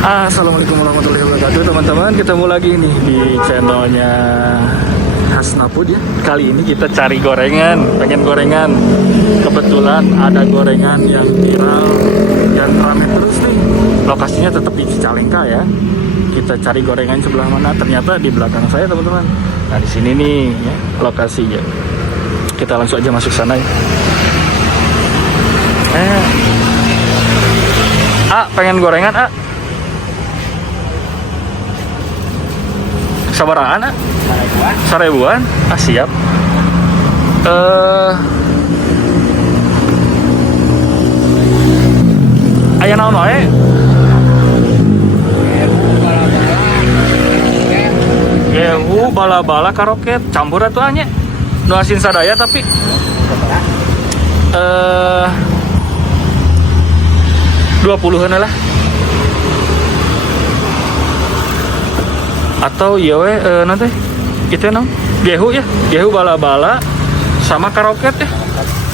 Assalamualaikum warahmatullahi wabarakatuh teman-teman. Ketemu lagi nih di channelnya Hasnapud ya. Kali ini kita cari gorengan, pengen gorengan. Kebetulan ada gorengan yang viral dan ramai terus nih. Lokasinya tetap di Cicalengka ya. Kita cari gorengan sebelah mana? Ternyata di belakang saya teman-teman. Nah di sini nih ya, lokasinya. Kita langsung aja masuk sana ya. Pengen gorengan Sabarahan Sarebuan. Siap. Aya naon wae? Gehu bala-bala karoket campur atuh anya. Nu asin sadaya tapi 20-an lah. Atau ya we nanti itu nang gehu ya, gehu bala-bala sama karoket ya.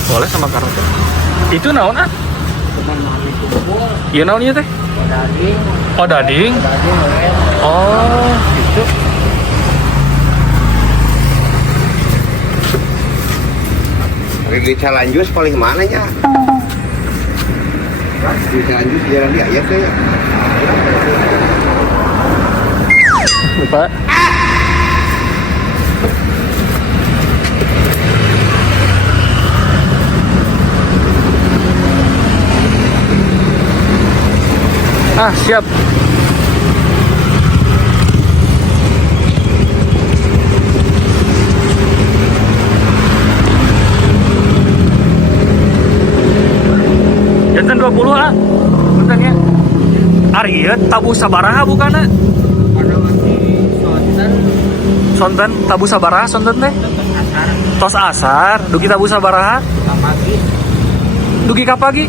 Boleh sama karoket. Itu naon iya naon ieu teh? Oh dading. Oh gitu. Di Calanjus paling mana nya? Di Calanjus jalan dia ya teh. Lupa. Siap. Jantan 20 Punten ya. Ari tabu sabaraha bukanna? Sonten tabu sabaraha sonten teh? Tos asar, dugi tabu sabaraha? Dugi ka pagi?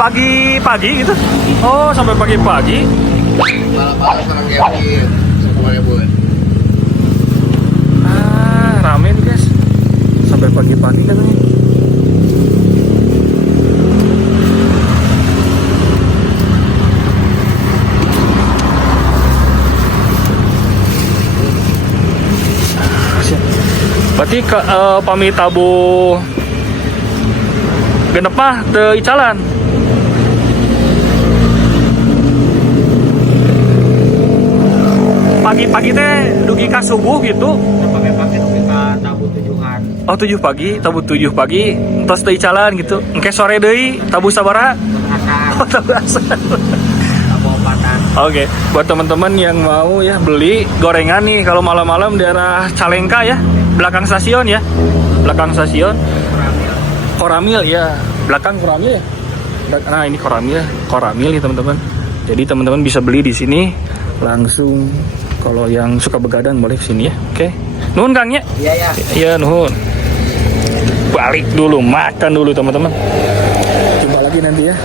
Pagi gitu? Oh, sampai pagi-pagi. Bala-bala sareng geus semuanya. Rame nih guys. Sampai pagi-pagi katanya. Berarti pamit tabu genep mah teu icalan. Pagi-pagi teh dugi ka subuh gitu. Pagi-pagi dugi ka tabu 7-an. Oh 7 pagi, tabu 7 pagi entos teu icalan gitu. Engke sore deui tabu sabaraha? Oh tabu asar. Tabu opatan. Oke, buat teman-teman yang mau ya beli gorengan nih kalau malam-malam daerah Calengka ya. Belakang stasiun ya, belakang stasiun Koramil ya, belakang Koramil ya. Nah ini Koramil ya teman-teman. Jadi teman-teman bisa beli di sini langsung. Kalau yang suka begadang boleh kesini ya. Oke, nuhun Kang ya. Iya ya. Iya nuhun. Balik dulu, makan dulu teman-teman. Jumpa lagi nanti ya.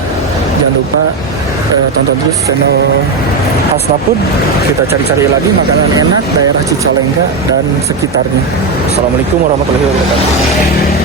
Jangan lupa tonton terus channel Hasnapud. Kita cari-cari lagi makanan enak daerah Cicalengka dan sekitarnya. Assalamualaikum warahmatullahi wabarakatuh.